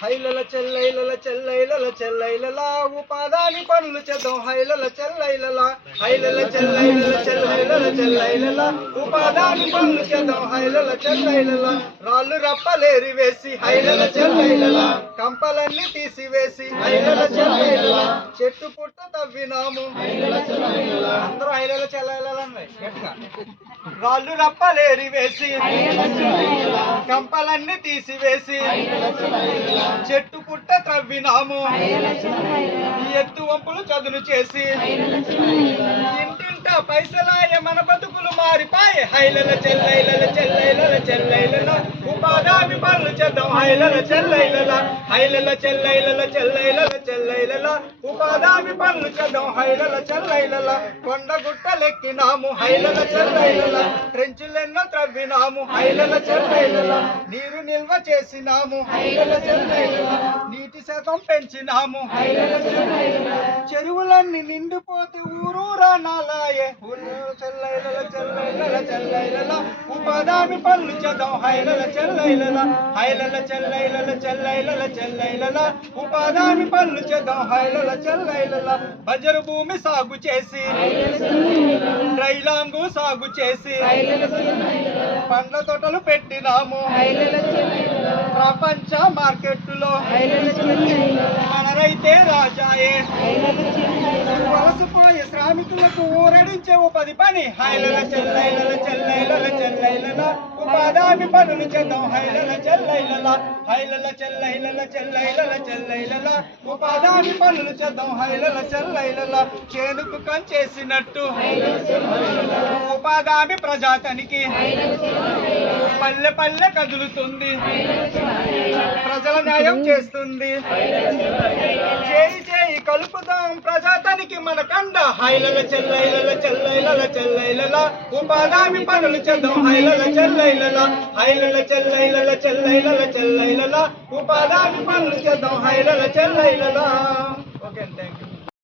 హైలల చెల్లైలల చెల్లైలల చెల్లైలలా ఉపాదాని పనులు చేద్దాం హైలల చెల్లైలలా హైలల చెల్లైలల చెల్లైలల చెల్లైలలా ఉపాదాని పనులు చేద్దాం హైలల చెల్లైలలా రాళ్ళు రప్పలేరి వేసి హైలల చెల్లైలలా కంపలన్నీ తీసివేసి హైలల చెల్లైలలా చెట్టు పుట్ట తవ్వినాము హైలల చెల్లైలలా అందరూ హైలల చెల్లైలలా గట్టిగా రాళ్ళు రప్పలేరి వేసి కంపలన్నీ తీసివేసి చెట్టు పుట్ట త్రవ్వినాము ఎత్తు వంపులు చదును చేసి ఇంటింట పైసలాయ మన బతుకులు మారిపాయే హైలల చెల్లైలల చెల్లైలల చెల్లైలల ఉపాధి పనులు చేద్దాం హైలల చెల్లైలల హైలల చెల్లైలల చెల్లైలల చెల్లైలల ఉపాధి పనులు చేద్దాం హైలల చెల్లైలల కొండ గుట్టలెక్కినాము హైలల చెల్లైలల ట్రెంచులెన్నో త్రవ్వినాము హైలల చెల్లైలల నీరు నిల్వ చేసినాము హైలల చెల్లైలల నీటి శాతం పెంచినాము హైలల చెల్లైలల చెరువులన్నీ నిండిపోతే ఊరూరా నాలాయే చెల్లైలల చెల్లైలల చెల్లైలల ఉపాధి పనులు చేద్దాం హైలల చెల్లైలల హైలల చెల్లైలల చెల్లైలల చెల్లైలల ఉపాధి పనులు చేద్దాం హైలల చెల్లైలల బజరు భూమి సాగు చేసి రైలాంగు సాగు చేసి పండ్ల తోటలు పెట్టినాము ప్రపంచ మార్కెట్టులో మన రైతే రాజాయే వలసపోయే శ్రామికులకు ఊరడించే ఉపాధి పని హైలల చెల్లైలల చెల్లైలల చెల్లైలల ఉపాధి పనులు చేద్దాం హైలల చెల్లైలల హైలల చెల్లైలల చెల్లైలల చెల్లైలల ఉపాధి పనులు చేద్దాం హైలల చెల్లైలల చేనుకు కంచేసినట్టు ఉపాధి ప్రజాతనికి పల్లె పల్లె కదులుతుంది ప్రజల న్యాయం చేస్తుంది చేయి చేయి కలుపుదాం ప్రజాతనికి మన కండ హైలల చెల్లైలల చెల్లైలల చెల్లైలల ఉపాధి పనులు చేద్దాం హైలల చెల్లైలల హైలల చెల్లైలల చెల్లైలల చెల్లైలల ఉపాధి పనులు చేద్దాం హైలల చెల్లైలల ఓకే థ్యాంక్ యూ